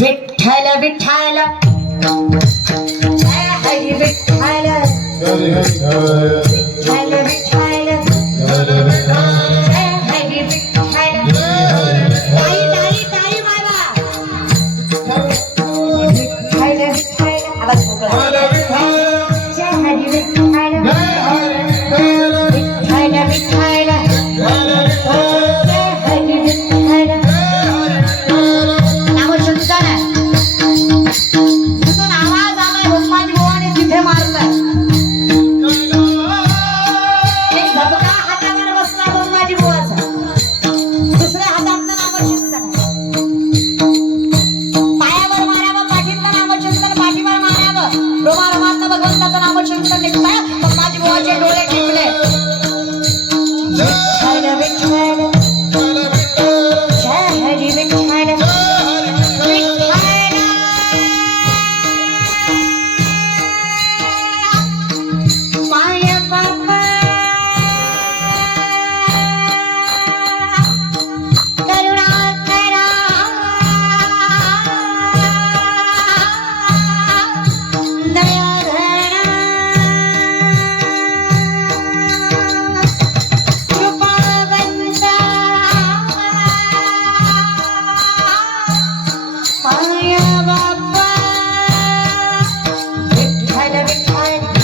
विठ्ठल विठ्ठल. जय Hari Vitthal. Hari Vitthal continuo conectado. মায়ের